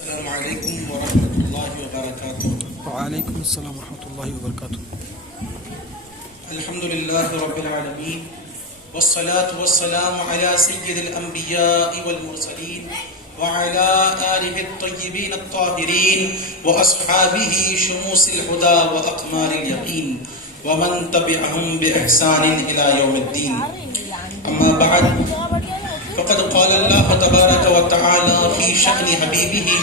السلام علیکم ورحمۃ اللہ وبرکاتہ۔ وعلیکم السلام ورحمۃ اللہ وبرکاتہ۔ الحمد للہ رب العالمین والصلاة والسلام علی سید الانبیاء والمرسلین وعلی آلہ الطیبین الطاہرین واصحابہ شموس الہدی واقمار الیقین ومن تبعہم بإحسان الی یوم الدین۔ اما بعد فقد قال اللہ تبارک وتعالی فی شأن حبیبہ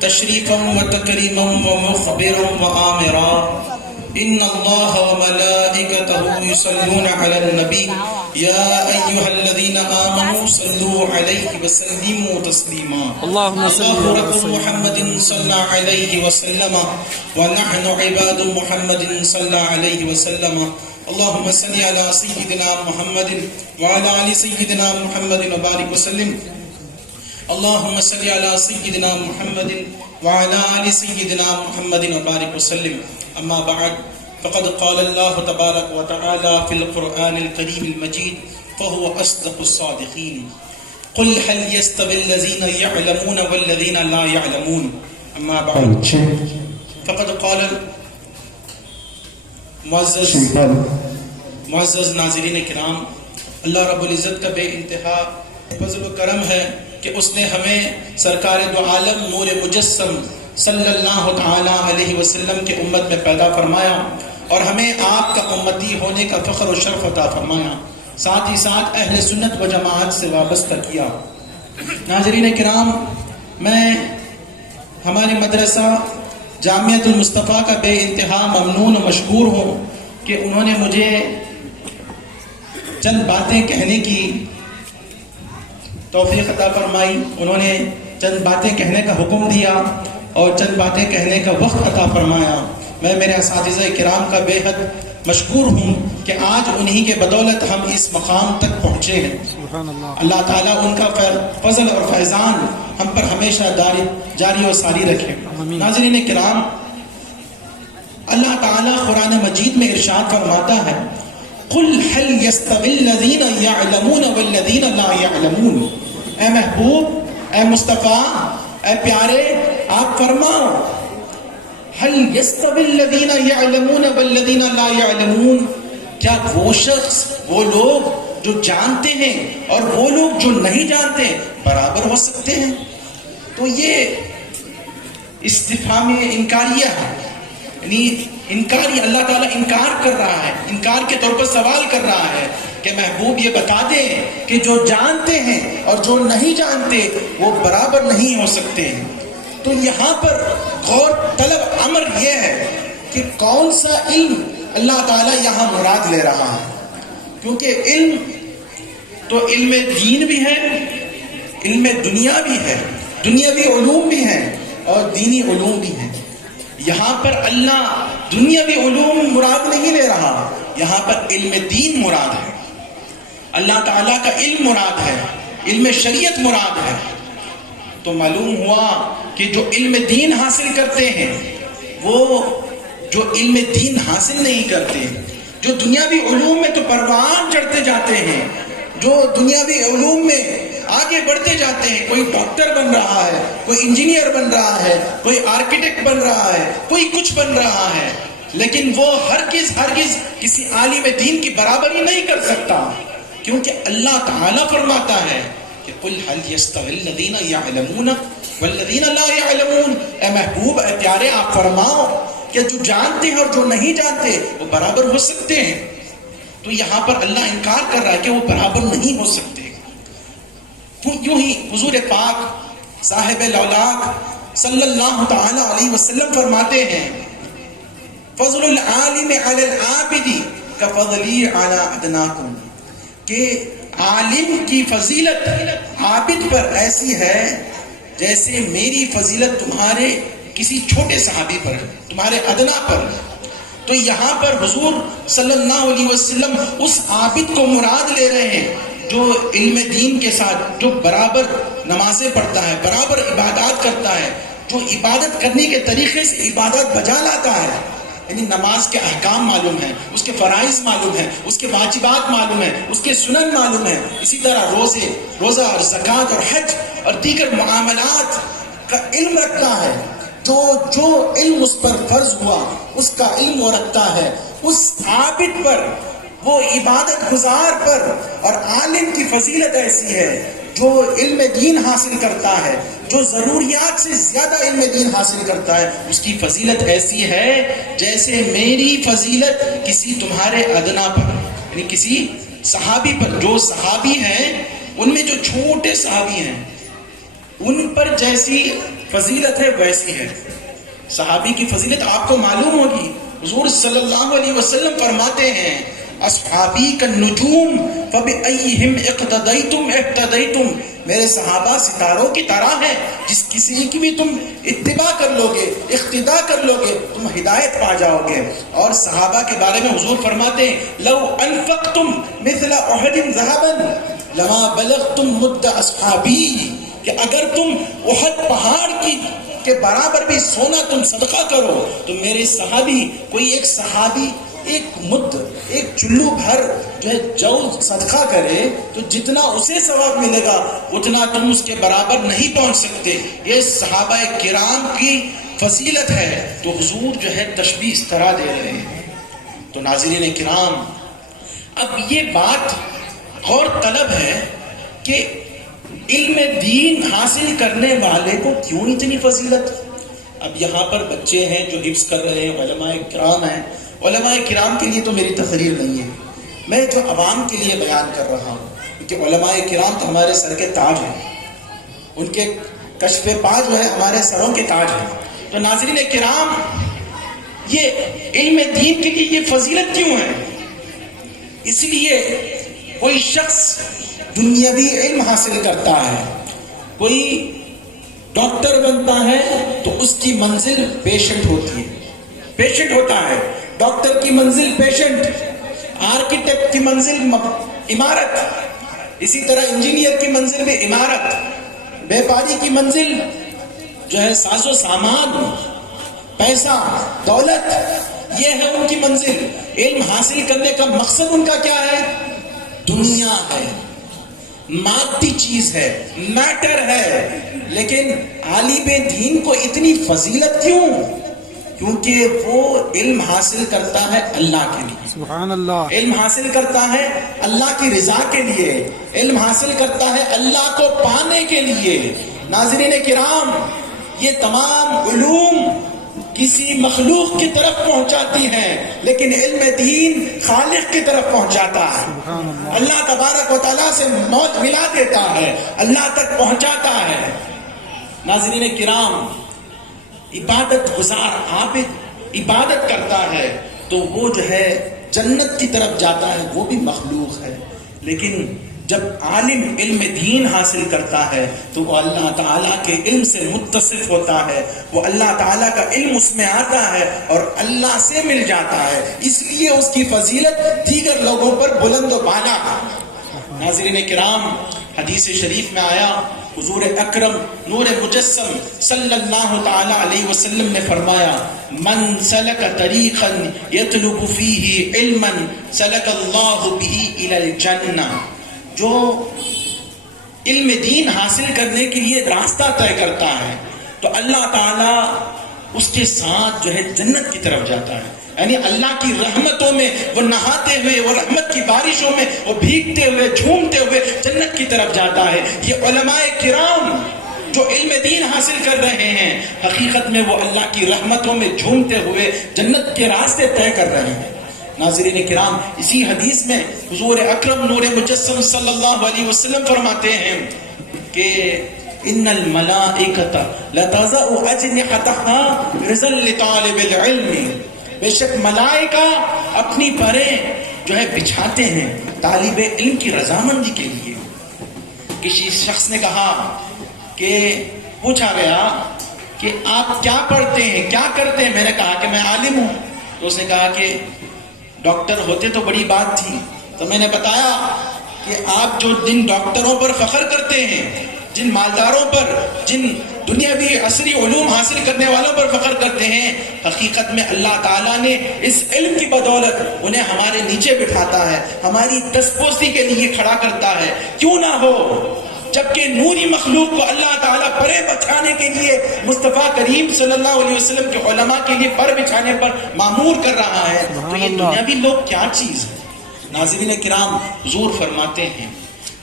تشریفا وتکریما ومخبرا وآمرا ان اللہ وملائکتہ یصلون علی النبی یا ایہا الذین آمنوا صلوا علیہ وسلموا تسلیما۔ اللہم صل اللہ علی رب محمد صلی علیہ وسلم ونحن عباد محمد صلی علیہ وسلم۔ اللهم صل على سيدنا محمد وعلى آل سيدنا محمد وبارك وسلم۔ اللهم صل على سيدنا محمد وعلى آل سيدنا محمد وبارك وسلم۔ اما بعد فقد قال الله تبارك وتعالى في القرآن الكريم المجيد فهو أصدق الصادقين قل هل يستوي الذين يعلمون والذين لا يعلمون۔ اما بعد فقد قال معزز ناظرین کرام، اللہ رب العزت کا بے انتہا فضل و کرم ہے کہ اس نے ہمیں سرکار دو عالم نور مجسم صلی اللہ تعالی علیہ وسلم کے امت میں پیدا فرمایا اور ہمیں آپ کا امتی ہونے کا فخر و شرف عطا فرمایا، ساتھ ہی ساتھ اہل سنت و جماعت سے وابستہ کیا۔ ناظرین کرام، میں ہمارے مدرسہ جامعۃ المصطفیٰ کا بے انتہا ممنون و مشکور ہوں کہ انہوں نے مجھے چند باتیں کہنے کی توفیق عطا فرمائی، انہوں نے چند باتیں کہنے کا حکم دیا اور چند باتیں کہنے کا وقت عطا فرمایا۔ میں میرے اساتذہ کرام کا بے حد مشکور ہوں کہ آج انہی کے بدولت ہم اس مقام تک پہنچے ہیں۔ سبحان اللہ۔ اللہ تعالیٰ ان کا فضل اور فیضان ہم پر ہمیشہ جاری و ساری رکھے۔ آمین۔ ناظرین کرام، اللہ تعالیٰ قرآن مجید میں ارشاد فرماتا ہے قل هل يستوي الذين يعلمون والذين لا يعلمون۔ اے محبوب، اے مصطفیٰ، اے پیارے، آپ فرماؤ هل يستوي الذين يعلمون والذين لا يعلمون، کیا وہ شخص، وہ لوگ جو جانتے ہیں اور وہ لوگ جو نہیں جانتے برابر ہو سکتے ہیں؟ تو یہ استفہام انکاریہ ہے، یعنی انکاری، اللہ تعالیٰ انکار کر رہا ہے، انکار کے طور پر سوال کر رہا ہے کہ محبوب یہ بتا دیں کہ جو جانتے ہیں اور جو نہیں جانتے وہ برابر نہیں ہو سکتے ہیں۔ تو یہاں پر غور طلب امر یہ ہے کہ کون سا علم اللہ تعالیٰ یہاں مراد لے رہا ہے، کیونکہ علم تو علم دین بھی ہے، علم دنیا بھی ہے، دنیاوی علوم بھی ہیں اور دینی علوم بھی ہیں۔ یہاں پر اللہ دنیاوی علوم مراد نہیں لے رہا، یہاں پر علم دین مراد ہے، اللہ تعالیٰ کا علم مراد ہے، علم شریعت مراد ہے۔ تو معلوم ہوا کہ جو علم دین حاصل کرتے ہیں وہ جو علم دین حاصل نہیں کرتے، جو دنیاوی علوم میں تو پروان چڑھتے جاتے ہیں، جو دنیاوی علوم میں آگے بڑھتے جاتے ہیں، کوئی ڈاکٹر بن رہا ہے، کوئی انجینئر بن رہا ہے، کوئی آرکیٹیکٹ بن رہا ہے، کوئی کچھ بن رہا ہے، لیکن وہ ہرگز کسی عالم دین کی برابری نہیں کر سکتا، کیونکہ اللہ تعالیٰ فرماتا ہے کہ قل هل يستوي الذين يعلمون والذين لا يعلمون۔ اے محبوب، اے پیارے، آپ فرماؤ کہ جو جانتے ہیں اور جو نہیں جانتے وہ برابر ہو سکتے ہیں؟ تو یہاں پر اللہ انکار کر رہا ہے کہ وہ برابر نہیں ہو سکتے۔ یوں ہی حضور پاک صاحب الاولاق صلی اللہ تعالی علیہ وسلم فرماتے ہیں فضل العالم علی العابد کفضلی علی ادناکم، کہ عالم کی فضیلت عابد پر ایسی ہے جیسے میری فضیلت تمہارے کسی چھوٹے صحابی پر، تمہارے ادنا پر۔ تو یہاں پر حضور صلی اللہ علیہ وسلم اس عابد کو مراد لے رہے ہیں جو علم دین کے ساتھ، جو برابر نمازیں پڑھتا ہے، برابر عبادات کرتا ہے، جو عبادت کرنے کے طریقے سے عبادت بجا لاتا ہے، یعنی نماز کے احکام معلوم ہیں، اس کے فرائض معلوم ہیں، اس کے واجبات معلوم ہیں، اس کے سنن معلوم ہیں، اسی طرح روزہ اور زکوٰۃ اور حج اور دیگر معاملات کا علم رکھتا ہے، جو علم اس پر فرض ہوا اس کا علم وہ رکھتا ہے، اس عابد پر، وہ عبادت گزار پر. اور عالم کی فضیلت ایسی ہے جو علم دین حاصل کرتا ہے، جو ضروریات سے زیادہ علم دین حاصل کرتا ہے، اس کی فضیلت ایسی ہے جیسے میری فضیلت کسی تمہارے ادنا پر، یعنی کسی صحابی پر. جو صحابی ہیں ان میں جو چھوٹے صحابی ہیں ان پر جیسی فضیلت ہے ویسی ہے. صحابی کی فضیلت آپ کو معلوم ہوگی. حضور صلی اللہ علیہ وسلم فرماتے ہیں اصحابی کالنجوم فبأیہم اقتدیتم اہتدیتم. میرے صحابہ ستاروں کی طرح ہیں، جس کسی کی بھی تم اتباع کر لو گے، اقتداء کر لو گے، تم ہدایت پا جاؤ گے. اور صحابہ کے بارے میں حضور فرماتے ہیں لو انفقتم مثل احد ذهبا لما بلغتم مد اصحابی، کہ اگر تم احد پہاڑ کے برابر بھی سونا تم صدقہ کرو تو میرے صحابی، کوئی ایک صحابی ایک مد، ایک چلو بھر جو ہے جو صدقہ کرے تو جتنا اسے ثواب ملے گا اتنا تم اس کے برابر نہیں پہنچ سکتے. یہ صحابہ کرام کی فضیلت ہے. تو حضور جو ہے تشبیہ اس طرح دے رہے ہیں. تو ناظرین کرام، اب یہ بات غور طلب ہے کہ علم دین حاصل کرنے والے کو کیوں اتنی فضیلت. اب یہاں پر بچے ہیں جو حفظ کر رہے ہیں، علماء کرام ہیں. علماء کرام کے لیے تو میری تقریر نہیں ہے، میں جو عوام کے لیے بیان کر رہا ہوں، کیونکہ علماء کرام تو ہمارے سر کے تاج ہیں، ان کے کشف پا جو ہے ہمارے سروں کے تاج ہیں. تو ناظرین کرام، یہ علم دین کے لیے یہ فضیلت کیوں ہے؟ اس لیے کوئی شخص دنیاوی علم حاصل کرتا ہے، کوئی ڈاکٹر بنتا ہے تو اس کی منزل پیشنٹ ہوتی ہے، پیشنٹ ہوتا ہے. ڈاکٹر کی منزل پیشنٹ، آرکیٹیکٹ کی منزل عمارت، اسی طرح انجینئر کی منزل بھی عمارت، بیپاری کی منزل جو ہے ساز و سامان، پیسہ، دولت، یہ ہے ان کی منزل. علم حاصل کرنے کا مقصد ان کا کیا ہے؟ دنیا ہے، مادی چیز ہے، میٹر ہے. لیکن عالم دین کو اتنی فضیلت کیوں؟ کیونکہ وہ علم حاصل کرتا ہے اللہ کے لیے. سبحان اللہ. علم حاصل کرتا ہے اللہ کی رضا کے لیے، علم حاصل کرتا ہے اللہ کو پانے کے لیے. ناظرین کرام، یہ تمام علوم کسی مخلوق کی طرف پہنچاتی ہیں، لیکن علم دین خالق کی طرف پہنچاتا ہے. اللہ تبارک و تعالیٰ سے موت ملا دیتا ہے، اللہ تک پہنچاتا ہے. ناظرین کرام، عبادت گزار عابد عبادت کرتا ہے تو وہ جو ہے جنت کی طرف جاتا ہے، وہ بھی مخلوق ہے. لیکن جب عالم علم دین حاصل کرتا ہے تو وہ اللہ تعالیٰ کے علم سے متصف ہوتا ہے، وہ اللہ تعالیٰ کا علم اس میں آتا ہے اور اللہ سے مل جاتا ہے. اس لیے اس کی فضیلت دیگر لوگوں پر بلند و بالا ہے. ناظرین کرام، حدیث شریف میں آیا، حضور اکرم نور مجسم صلی اللہ تعالی علیہ وسلم نے فرمایا من سلک طریقا یطلب فیہ علما سلک اللہ بہ الی الجنہ. جو علم دین حاصل کرنے کے لیے راستہ طے کرتا ہے تو اللہ تعالیٰ اس کے ساتھ جو ہے جنت کی طرف جاتا ہے. یعنی اللہ کی رحمتوں میں وہ نہاتے ہوئے، وہ رحمت کی بارشوں میں وہ بھیگتے ہوئے، جھومتے ہوئے جنت کی طرف جاتا ہے. یہ علماء کرام جو علم دین حاصل کر رہے ہیں، حقیقت میں وہ اللہ کی رحمتوں میں جھومتے ہوئے جنت کے راستے طے کر رہے ہیں. ناظرین کرام، اسی حدیث میں حضور اکرم نور مجسم صلی اللہ علیہ وسلم فرماتے ہیں کہ ان الملائکۃ لتضع اجنحتها رضا لطالب العلم. بے شک ملائکہ اپنی پریں جو ہے بچھاتے ہیں طالب علم کی رضامندی کے لیے. کسی شخص نے کہا کہ پوچھا گیا کہ آپ کیا پڑھتے ہیں، کیا کرتے ہیں؟ میں نے کہا کہ میں عالم ہوں. تو اس نے کہا کہ ڈاکٹر ہوتے تو بڑی بات تھی. تو میں نے بتایا کہ آپ جو جن ڈاکٹروں پر فخر کرتے ہیں، جن مالداروں پر، جن دنیاوی عصری علوم حاصل کرنے والوں پر فخر کرتے ہیں، حقیقت میں اللہ تعالیٰ نے اس علم کی بدولت انہیں ہمارے نیچے بٹھاتا ہے، ہماری دستپوسی کے لیے کھڑا کرتا ہے. کیوں نہ ہو جبکہ نوری مخلوق کو اللہ تعالیٰ پرے بچھانے کے لیے مصطفیٰ کریم صلی اللہ علیہ وسلم کے علماء کے لیے پر بچھانے پر مامور کر رہا ہے، تو یہ دنیاوی لوگ کیا چیز ہے؟ ناظرین کرام، حضور فرماتے ہیں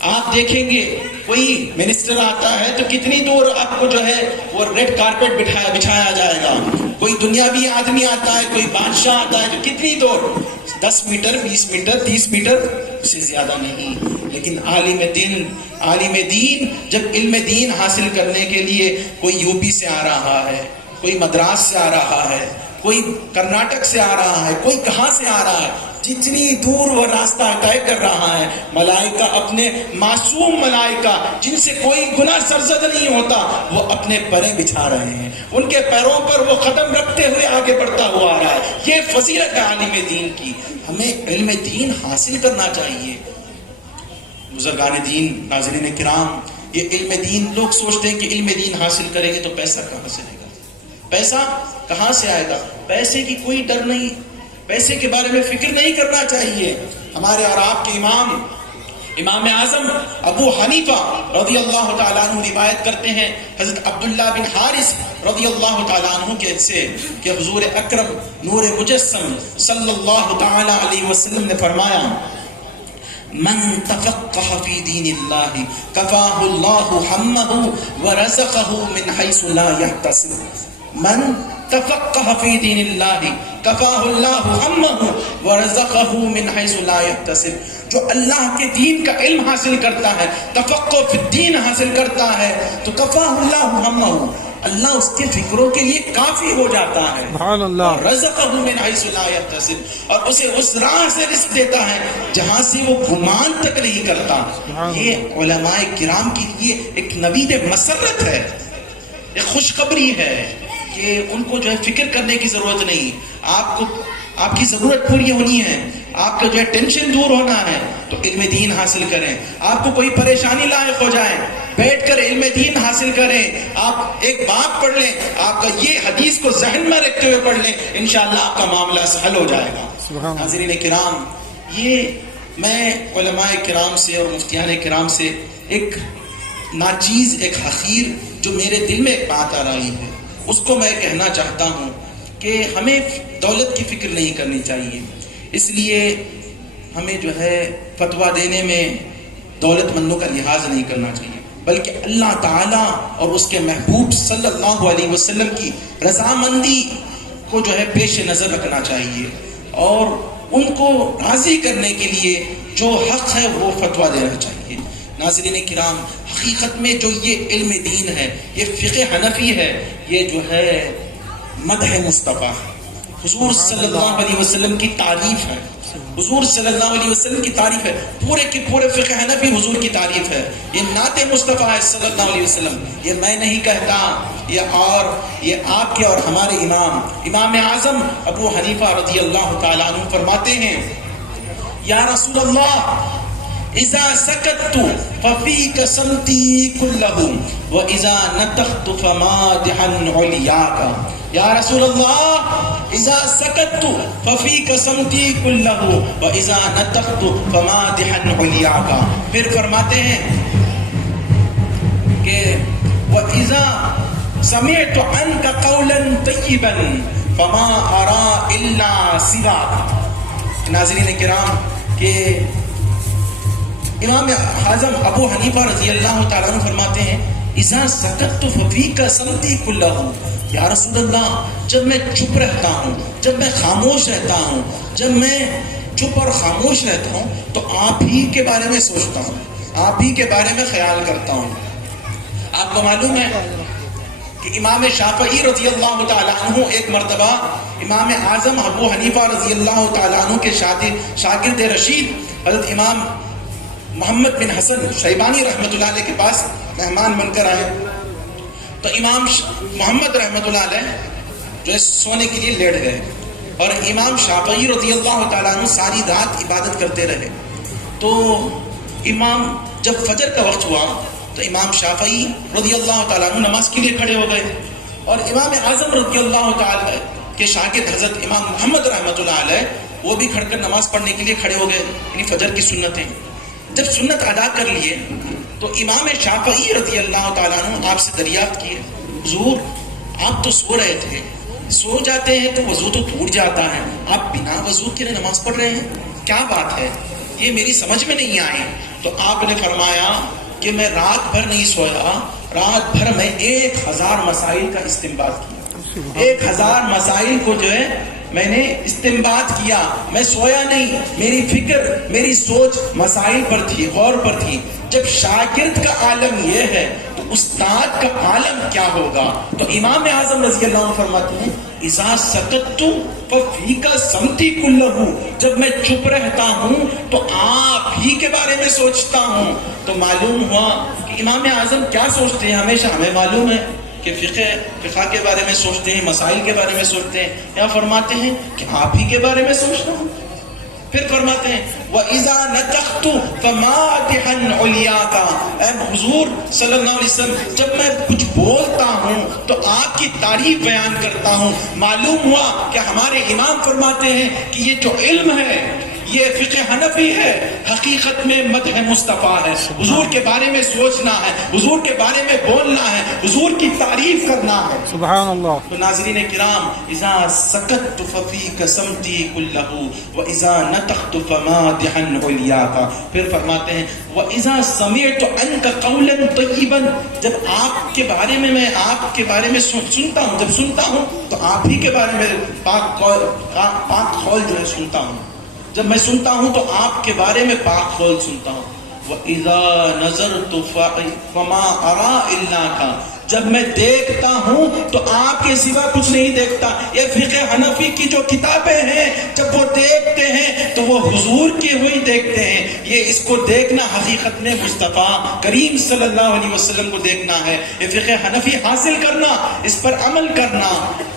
آپ دیکھیں گے کوئی منسٹر آتا ہے تو کتنی دور آپ کو جو ہے وہ ریڈ کارپیٹ بچھایا جائے گا، کوئی دنیاوی آدمی آتا ہے، کوئی بادشاہ آتا ہے تو کتنی دور، 10 میٹر 20 میٹر 30 میٹر سے زیادہ نہیں۔ لیکن عالم دین جب علم دین حاصل کرنے کے لیے کوئی یو پی سے آ رہا ہے، کوئی مدراس سے آ رہا ہے، کوئی کرناٹک سے آ رہا ہے، کوئی کہاں سے آ رہا ہے، جتنی دور وہ راستہ طے کر رہا ہے، ملائکہ اپنے معصوم ملائکہ جن سے کوئی گناہ سرزد نہیں ہوتا، وہ اپنے پرے بچھا رہے ہیں، ان کے پیروں پر وہ قدم رکھتے ہوئے آگے بڑھتا ہوا آ رہا ہے۔ یہ فضیلت ہے عالم دین کی، ہمیں علم دین حاصل کرنا چاہیے۔ بزرگان دین، ناظرین کرام، یہ علم دین، لوگ سوچتے ہیں کہ علم دین حاصل کریں گے تو پیسہ کہاں سے آئے گا، پیسہ کہاں سے آئے گا؟ پیسے کی کوئی ڈر نہیں، پیسے کے بارے میں فکر نہیں کرنا چاہیے۔ ہمارے اور آپ کے امام اعظم ابو حنیفہ رضی اللہ تعالیٰ عنہ روایت کرتے ہیں حضرت عبداللہ بن حارث رضی اللہ تعالیٰ عنہ کے سے کہ حضور اکرم نور مجسم صلی اللہ تعالیٰ علیہ وسلم نے فرمایا، من تفقہ فی دین اللہ کفاہ اللہ ہمہ ورزقہ من حیث لا یحتسب۔ من تفقہ فی دین اللہ کفاہ اللہ ہمہ ورزقہ من حیث لا یحتسب۔ جو اللہ کے دین کا علم حاصل کرتا ہے، تفقہ فی الدین حاصل کرتا ہے، تو کفاہ اللہ ہمہ، اللہ اس کے فکروں کے لیے کافی ہو جاتا ہے، سبحان اللہ، رزقہ من حیث لا یحتسب، اور اسے اس راہ سے رزق دیتا ہے جہاں سے وہ گمان تک نہیں کرتا۔ یہ علماء کرام کے لیے ایک نوید مسرت ہے، ایک خوشخبری ہے کہ ان کو جو ہے فکر کرنے کی ضرورت نہیں، آپ کی ضرورت پوری ہونی ہے، آپ کا جو ہے ٹینشن دور ہونا ہے تو علم دین حاصل کریں۔ آپ کو کوئی پریشانی لاحق ہو جائے، بیٹھ کر علم دین حاصل کریں، آپ ایک بات پڑھ لیں، آپ کا یہ حدیث کو ذہن میں رکھتے ہوئے پڑھ لیں، انشاءاللہ آپ کا معاملہ حل ہو جائے گا۔ حاضرین کرام، یہ میں علماء کرام سے اور مفتیان کرام سے ایک ناچیز، ایک حقیر جو میرے دل میں ایک بات آ رہی ہے، اس کو میں کہنا چاہتا ہوں کہ ہمیں دولت کی فکر نہیں کرنی چاہیے، اس لیے ہمیں جو ہے فتویٰ دینے میں دولت مندوں کا لحاظ نہیں کرنا چاہیے، بلکہ اللہ تعالیٰ اور اس کے محبوب صلی اللہ علیہ وسلم کی رضامندی کو جو ہے پیش نظر رکھنا چاہیے، اور ان کو راضی کرنے کے لیے جو حق ہے وہ فتویٰ دینا چاہیے۔ ناظرین کرام، حقیقت میں جو یہ علم دین ہے، یہ فقہ حنفی ہے، یہ جو ہے مدح مصطفیٰ ہے، حضور صلی اللہ علیہ وسلم کی تعریف ہے، حضور صلی اللہ علیہ وسلم کی تعریف ہے، پورے کے پورے فقہ حنفی حضور کی تعریف ہے، یہ نعت مصطفیٰ ہے صلی اللہ علیہ وسلم۔ یہ میں نہیں کہتا، یہ آپ کے اور ہمارے امام اعظم ابو حنیفہ رضی اللہ تعالیٰ عنہ فرماتے ہیں، یا رسول اللہ اذا سکت ففیک سمتی کلہ واذا نطقت فمادحا علیاک۔ یا رسول اللہ اذا سکت ففیک سمتی کلہ واذا نطقت فمادحا علیاک۔ پھر فرماتے ہیں کہ واذا سمعت عنک قولا طیبا فما ارى الا سواک۔ ناظرین کرام، کہ امام اعظم ابو حنیفہ رضی اللہ تعالیٰ عنہ فرماتے ہیں، اذا سکت ففیک سمتی کلہ، یا رسول اللہ جب میں چپ رہتا ہوں، جب میں خاموش رہتا ہوں، جب میں چپ اور خاموش رہتا ہوں تو آپ ہی کے بارے میں سوچتا ہوں، آپ ہی کے بارے میں خیال کرتا ہوں۔ آپ کو معلوم ہے کہ امام شافعی رضی اللہ تعالیٰ عنہ ایک مرتبہ امام اعظم ابو حنیفہ رضی اللہ تعالیٰ عنہ کے شاگرد رشید حضرت امام محمد بن حسن شیبانی رحمۃ اللہ علیہ کے پاس مہمان بن کر آئے، تو امام محمد رحمۃ اللہ علیہ جو ہے سونے کے لیے لیٹ گئے، اور امام شافعی رضی اللہ تعالیٰ عنہ ساری رات عبادت کرتے رہے۔ تو امام جب فجر کا وقت ہوا تو امام شافعی رضی اللہ تعالیٰ عنہ نماز کے لیے کھڑے ہو گئے، اور امام اعظم رضی اللہ تعالیٰ کے شاگرد حضرت امام محمد رحمۃ اللہ علیہ وہ بھی کھڑ کر نماز پڑھنے کے لیے کھڑے ہو گئے، یعنی فجر کی سنتیں۔ جب سنت ادا کر لیے تو امام شافعی رضی اللہ تعالیٰ عنہ آپ سے دریافت کیے، حضور آپ تو سو رہے تھے، سو جاتے ہیں تو وضو تو ٹوٹ جاتا ہے، آپ بنا وضو کے نماز پڑھ رہے ہیں، کیا بات ہے؟ یہ میری سمجھ میں نہیں آئی۔ تو آپ نے فرمایا کہ میں رات بھر نہیں سویا، رات بھر میں 1000 مسائل کا استنباط کیا، 1000 مسائل کو جو ہے میں نے استنباط کیا، میں سویا نہیں، میری فکر میری سوچ مسائل پر تھی، غور پر تھی۔ جب شاگرد کا عالم یہ ہے تو استاد کا عالم کیا ہوگا؟ تو امام اعظم رضی اللہ عنہ فرماتے ہیں اذا سکتت ففیک سمتی کلہ، جب میں چپ رہتا ہوں تو آپ ہی کے بارے میں سوچتا ہوں۔ تو معلوم ہوا کہ امام اعظم کیا سوچتے ہیں، ہمیشہ ہمیں معلوم ہے کہ فقہ کے بارے میں سوچتے ہیں، مسائل کے بارے میں سوچتے ہیں، یا فرماتے ہیں کہ آپ ہی کے بارے میں سوچتا ہوں۔ پھر فرماتے ہیں وَإِذَا نَطَقْتُ فَمَادِحًا عُلْيَاكَ، اے حضور صلی اللہ علیہ وسلم جب میں کچھ بولتا ہوں تو آپ کی تعریف بیان کرتا ہوں۔ معلوم ہوا کہ ہمارے امام فرماتے ہیں کہ یہ جو علم ہے یہ فقہ حنفی ہے، حقیقت میں مدح مصطفیٰ ہے، حضور کے بارے میں سوچنا ہے، حضور کے بارے میں بولنا ہے، حضور کی تعریف کرنا ہے۔ سبحان اللہ۔ تو ناظرین کرام، اذا سکت ففیک سمتی کلہ واذا نطقت فمادحا علیاک، پھر فرماتے ہیں واذا سمعت عنک قولا طیبا، جب آپ کے بارے میں میں آپ کے بارے میں سنتا ہوں، جب سنتا ہوں تو آپ ہی کے بارے میں پاک قول جو ہے سنتا ہوں، جب میں سنتا ہوں تو آپ کے بارے میں پاک قول سنتا ہوں۔ وَإِذَا نَظَرْتُ فَمَا أَرَى إِلَّاكَ، جب میں دیکھتا ہوں تو آپ کے سوا کچھ نہیں دیکھتا۔ یہ فقہ حنفی کی جو کتابیں ہیں جب وہ دیکھتے ہیں تو وہ حضور کی ہوئی دیکھتے ہیں، یہ اس کو دیکھنا حقیقت میں مصطفیٰ کریم صلی اللہ علیہ وسلم کو دیکھنا ہے۔ یہ فقہ حنفی حاصل کرنا، اس پر عمل کرنا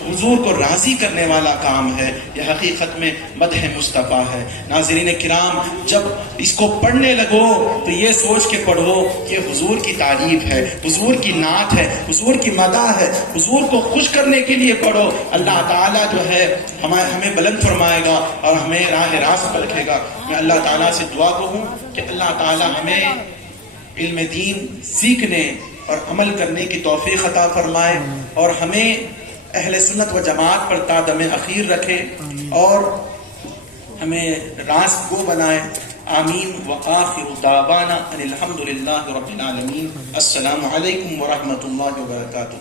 حضور کو راضی کرنے والا کام ہے، یہ حقیقت میں مدح مصطفیٰ ہے۔ ناظرین کرام، جب اس کو پڑھنے لگو تو یہ سوچ کے پڑھو کہ حضور کی تعریف ہے، حضور کی نعت ہے، حضور کی مدح ہے، حضور کو خوش کرنے کے لیے پڑھو۔ اللہ تعالیٰ جو ہے ہمیں بلند فرمائے گا اور ہمیں راہ راست پر رکھے گا۔ میں اللہ تعالیٰ سے دعا کروں کہ اللہ تعالیٰ ہمیں علم دین سیکھنے اور عمل کرنے کی توفیق عطا فرمائے اور ہمیں اہل سنت و جماعت پر تا دم اخیر رکھے اور ہمیں راست کو بنائے۔ آمین وآخر دعوانا ان الحمد للہ رب العالمین۔ السلام علیکم ورحمۃ اللہ وبرکاتہ۔